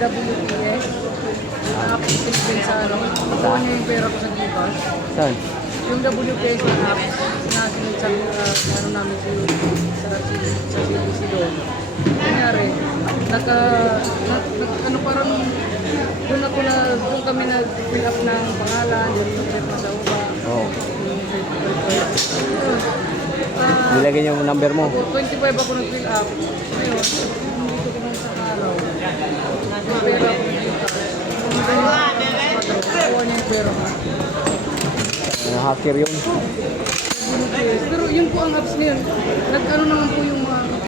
WPS. Na-update din sa ano. Kuha niya yung pera ko sa Gcash. Saan? Yung WPS na app, sinasinit sa ano namin sa CBC doon. Nangyari, ano parang doon kami nag-fill up ng pangalan, yung na sa uba. Oo. Ah, Nilagay yung number mo. 25 ako nag-fill up. Ngayon, dito ko man sa araw. Yung pera ko dito. Kuha niya yung pera ko. Hacker yun. Pero yun po ang apps na yun. Nag-ano naman po yung mga